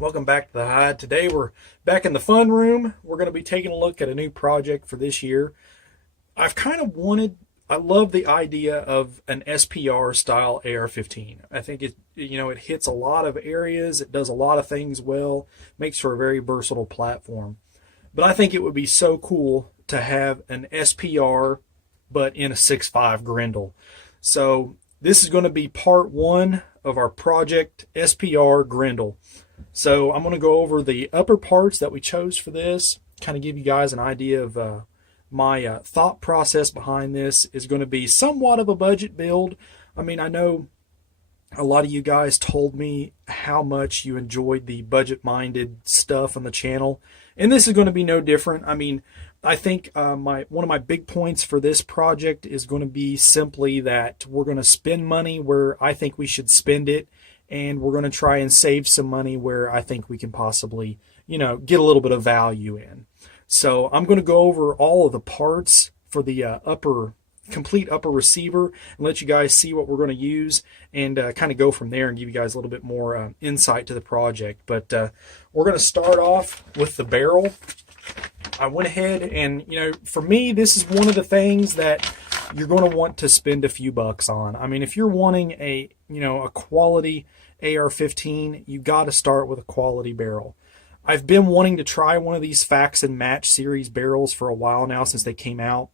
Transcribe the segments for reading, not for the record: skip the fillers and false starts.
Welcome back to the Hide. Today we're back in the fun room. We're going to be taking a look at a new project for this year. I love the idea of an SPR style AR-15. I think it hits a lot of areas. It does a lot of things well, makes for a very versatile platform. But I think it would be so cool to have an SPR, but in a 6.5 Grendel. So this is going to be part one of our project SPR Grendel. So I'm going to go over the upper parts that we chose for this, kind of give you guys an idea of my thought process behind this. Is going to be somewhat of a budget build. I mean, I know a lot of you guys told me how much you enjoyed the budget-minded stuff on the channel, and this is going to be no different. I mean, I think one of my big points for this project is going to be simply that we're going to spend money where I think we should spend it, and we're going to try and save some money where I think we can possibly, get a little bit of value in. So I'm going to go over all of the parts for the complete upper receiver and let you guys see what we're going to use, and kind of go from there and give you guys a little bit more insight to the project. But we're going to start off with the barrel. I went ahead and, for me, this is one of the things that you're going to want to spend a few bucks on. I mean, if you're wanting a quality AR-15, you got to start with a quality barrel. I've been wanting to try one of these Fax and Match series barrels for a while now, since they came out,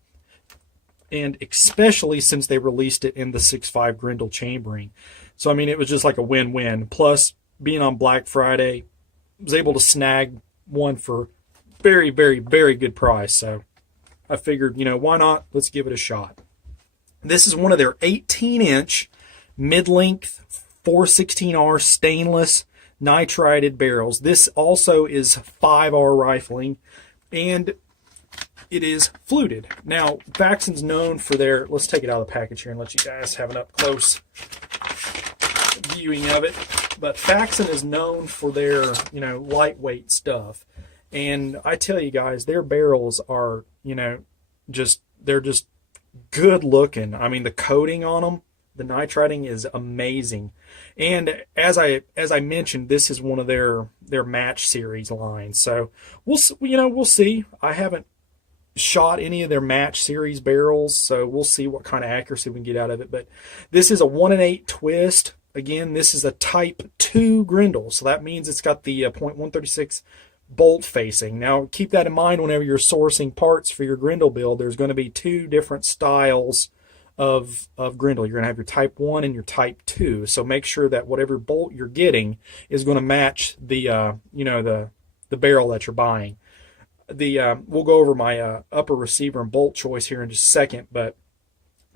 and especially since they released it in the 6.5 Grendel chambering. So I mean, it was just like a win-win. Plus, being on Black Friday, I was able to snag one for very, very, very good price. So I figured, why not? Let's give it a shot. This is one of their 18-inch mid-length 416R stainless nitrided barrels. This also is 5R rifling, and it is fluted. Now, Faxon's known for their, let's take it out of the package here and let you guys have an up-close viewing of it. But Faxon is known for their, lightweight stuff. And I tell you guys, their barrels are, they're just good looking. I mean, the coating on them, the nitriding is amazing. And as I mentioned, this is one of their Match series lines. So we'll see. I haven't shot any of their Match series barrels, so we'll see what kind of accuracy we can get out of it. But this is a 1-in-8 twist. Again, this is a Type 2 Grendel, so that means it's got the .136 bolt facing. Now, keep that in mind whenever you're sourcing parts for your Grendel build. There's going to be two different styles of Grendel. You're going to have your Type 1 and your Type 2. So make sure that whatever bolt you're getting is going to match the the barrel that you're buying. We'll go over my upper receiver and bolt choice here in just a second, but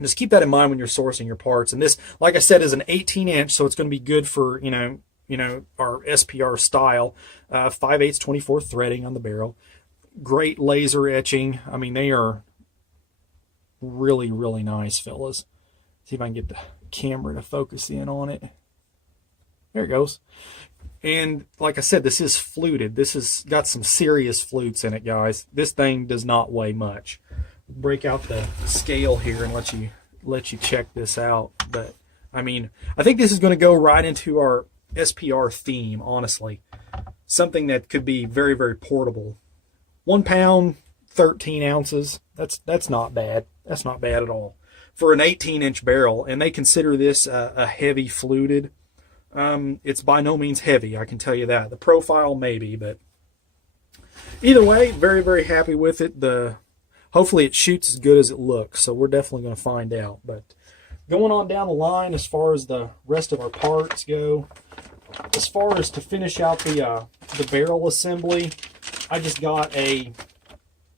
just keep that in mind when you're sourcing your parts. And this, like I said, is an 18-inch, so it's going to be good for our SPR style. 5/8 24 threading on the barrel. Great laser etching. I mean, they are really, really nice, fellas. See if I can get the camera to focus in on it. There it goes. And like I said, this is fluted. This has got some serious flutes in it, guys. This thing does not weigh much. Break out the scale here and let you check this out. But I mean, I think this is going to go right into our SPR theme, honestly. Something that could be very, very portable. 1 pound, 13 ounces. That's not bad. That's not bad at all for an 18-inch barrel. And they consider this a heavy fluted. It's by no means heavy, I can tell you that. The profile maybe, but either way, very, very happy with it. Hopefully it shoots as good as it looks, so we're definitely going to find out. But going on down the line, as far as the rest of our parts go, as far as to finish out the barrel assembly, I just got a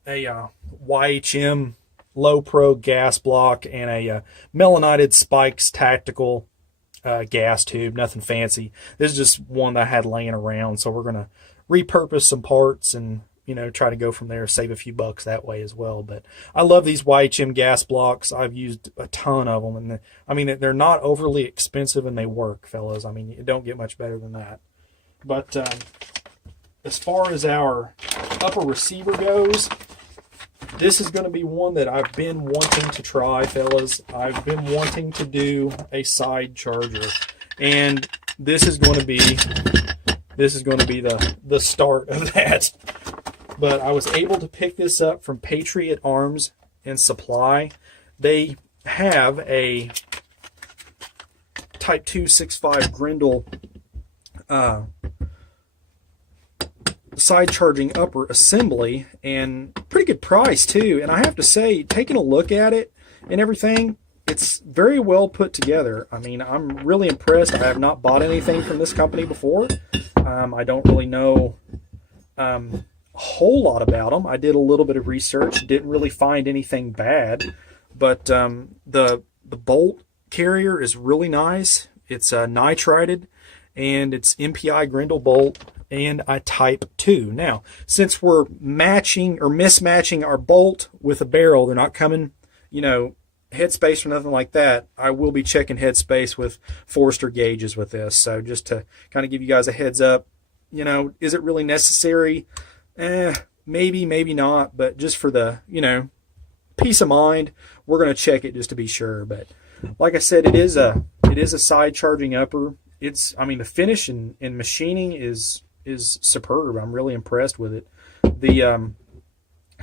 YHM low pro gas block and a melonided Spikes tactical gas tube. Nothing fancy. This is just one that I had laying around, so we're going to repurpose some parts and try to go from there, save a few bucks that way as well. But I love these YHM gas blocks. I've used a ton of them, and I mean, they're not overly expensive and they work, fellas. I mean, you don't get much better than that. But as far as our upper receiver goes, this is going to be one that I've been wanting to try, fellas. I've been wanting to do a side charger, and this is going to be this is going to be the start of that. But I was able to pick this up from Patriot Arms and Supply. They have a Type 265 Grendel side charging upper assembly, and pretty good price too. And I have to say, taking a look at it and everything, it's very well put together. I mean, I'm really impressed. I have not bought anything from this company before. I don't really know a whole lot about them. I did a little bit of research, didn't really find anything bad, but the bolt carrier is really nice. It's nitrided, and it's MPI Grendel bolt and a Type 2. Now, since we're matching or mismatching our bolt with a barrel, they're not coming, you know, headspace or nothing like that. I will be checking headspace with Forster gauges with this. So just to kind of give you guys a heads up, you know, is it really necessary? Maybe, maybe not, but just for the, you know, peace of mind, we're going to check it just to be sure. But like I said, it is a side charging upper. I mean, the finish and machining is superb. I'm really impressed with it. The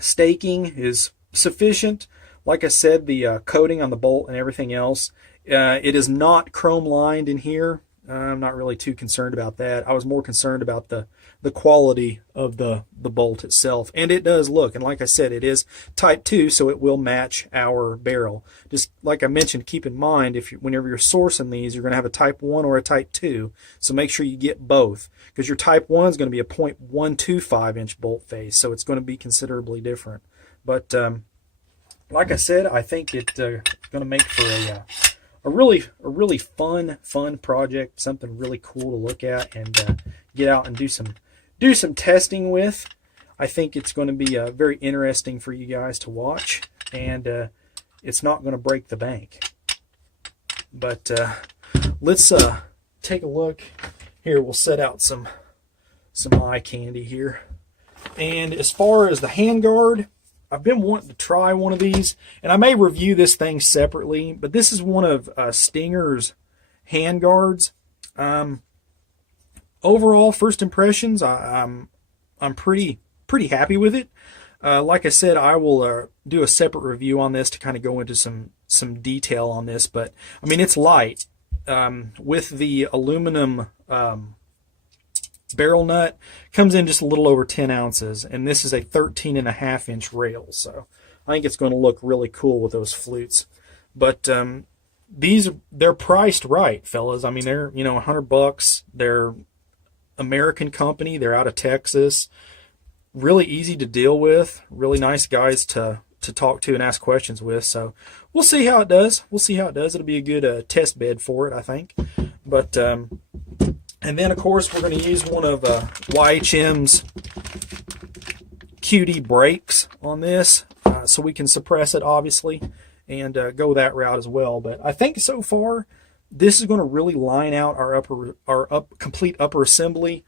staking is sufficient. Like I said, the coating on the bolt and everything else, it is not chrome lined in here. I'm not really too concerned about that. I was more concerned about the quality of the bolt itself. And it does look, and like I said, it is Type 2, so it will match our barrel. Just like I mentioned, keep in mind, whenever you're sourcing these, you're going to have a Type 1 or a Type 2. So make sure you get both, because your Type 1 is going to be a 0.125 inch bolt face, so it's going to be considerably different. But like I said, I think it's going to make for a really fun project, something really cool to look at and get out and do some testing with. I think it's going to be very interesting for you guys to watch, and it's not going to break the bank. But let's take a look here. We'll set out some eye candy here. And as far as the Handguard, I've been wanting to try one of these, and I may review this thing separately, but this is one of Stinger's Handguards. Overall, first impressions, I'm pretty happy with it. Like I said, I will do a separate review on this to kind of go into some detail on this, but I mean, it's light. With the aluminum barrel nut, comes in just a little over 10 ounces, and this is a 13.5 inch rail, so I think it's going to look really cool with those flutes. But they're priced right, fellas. I mean, they're, you know, $100. They're American company. They're out of Texas. Really easy to deal with. Really nice guys to talk to and ask questions with. So we'll see how it does. It'll be a good test bed for it, I think. But and then, of course, we're going to use one of YHM's QD brakes on this, so we can suppress it, obviously, and go that route as well. But I think so far, this is going to really line out our complete upper assembly.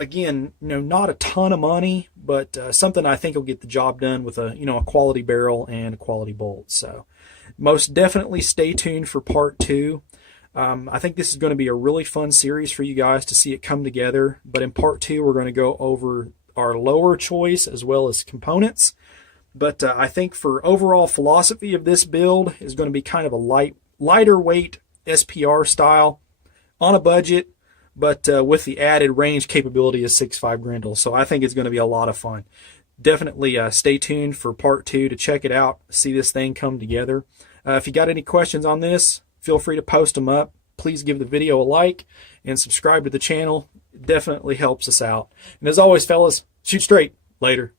Again, you know, not a ton of money, but something I think will get the job done with a quality barrel and a quality bolt. So most definitely stay tuned for part 2. I think this is going to be a really fun series for you guys to see it come together. But in part 2, we're going to go over our lower choice as well as components. But I think for overall philosophy of this build is going to be kind of a lighter weight SPR style on a budget, but with the added range capability of 6.5 Grendel. So I think it's going to be a lot of fun. Definitely stay tuned for part 2 to check it out, see this thing come together. If you got any questions on this, feel free to post them up. Please give the video a like and subscribe to the channel. It definitely helps us out. And as always, fellas, shoot straight. Later.